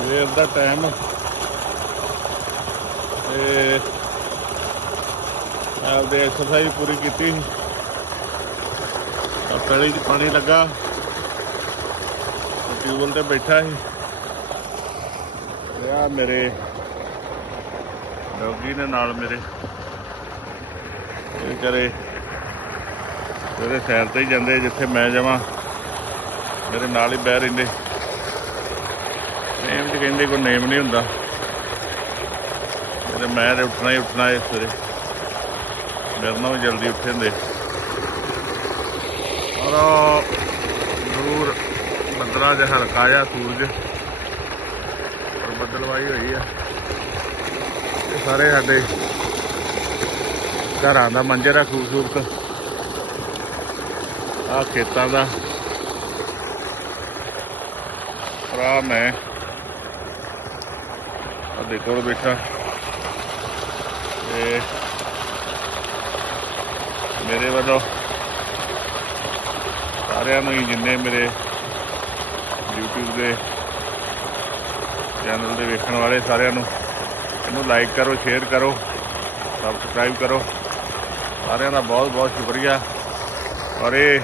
ਸਵੇਰ ਦਾ ਟਾਈਮ ਤੇ ਆਪਦੇ ਐਕਸਰਸਾਈਜ਼ ਪੂਰੀ ਕੀਤੀ। ਸੀ ਆ 'ਚ ਪਾਣੀ ਲੱਗਾ। ਟਿਊਬਲ ਤੇ ਬੈਠਾ ਸੀ। ਤੇ ਆ ਮੇਰੇ ਡੌਗੀ ਨੇ ਨਾਲ ਮੇਰੇ। ਇਹ ਕਰੇ ਉਹਦੇ ਸੈਰ ਤੇ ਹੀ ਜਾਂਦੇ, ਜਿੱਥੇ ਮੈਂ ਜਾਵਾਂ। ਮੇਰੇ ਨਾਲ ਹੀ ਬਹਿ ਰਹਿੰਦੇ। ਕਹਿੰਦੇ ਕੋਈ ਨੇਮ ਨਹੀਂ ਹੁੰਦਾ। ਤੇ ਮੈਂ ਤੇ ਉੱਠਣਾ ਹੀ ਉੱਠਣਾ ਇਸ ਸਵੇਰੇ ਮੇਰੇ ਨਾਲ ਵੀ ਜਲਦੀ ਉੱਠੇ ਹੁੰਦੇ। ਔਰ ਦੂਰ ਬੱਦਲਾ ਜਿਹਾ ਹਲਕਾ ਜਿਹਾ ਸੂਰਜ ਔਰ ਬੱਦਲਵਾਈ ਹੋਈ ਆ। ਇਹ ਸਾਰੇ ਸਾਡੇ ਘਰਾਂ ਦਾ ਮੰਜ਼ਰ ਆ ਖੂਬਸੂਰਤ। ਆ ਖੇਤਾਂ ਦਾ। ਭਰਾ ਮੈਂ ਆ ਦੇਖੋ ਬੈਠਾ। ਤੇ ਮੇਰੇ ਵੱਲੋਂ ਸਾਰਿਆਂ ਨੂੰ ਹੀ ਜਿੰਨੇ ਮੇਰੇ YouTube ਦੇ ਚੈਨਲ ਦੇ ਵੇਖਣ ਵਾਲੇ ਸਾਰਿਆਂ ਨੂੰ ਇਹਨੂੰ ਲਾਈਕ ਕਰੋ ਸ਼ੇਅਰ ਕਰੋ ਸਬਸਕ੍ਰਾਈਬ ਕਰੋ। ਸਾਰਿਆਂ ਦਾ ਬਹੁਤ ਬਹੁਤ ਸ਼ੁਕਰੀਆ। ਔਰ ਇਹ,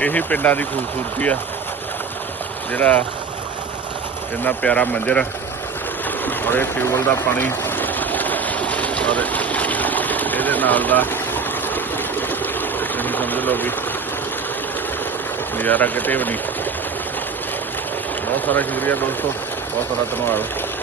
ਇਹੀ ਪਿੰਡਾਂ ਦੀ ਖੂਬਸੂਰਤੀ ਆ, ਜਿਹੜਾ ਇੰਨਾ ਪਿਆਰਾ ਮੰਜ਼ਰ ਔਰ ਇਹ ਟਿਊਬਲ ਦਾ ਪਾਣੀ ਔਰ ਇਹਦੇ ਨਾਲ ਦਾ ਤੁਸੀਂ ਸਮਝ ਲਓ ਵੀ ਨਜ਼ਾਰਾ ਕਿਤੇ ਵੀ ਨਹੀਂ। ਬਹੁਤ ਸਾਰਾ ਸ਼ੁਕਰੀਆ ਦੋਸਤੋ, ਬਹੁਤ ਸਾਰਾ ਧੰਨਵਾਦ।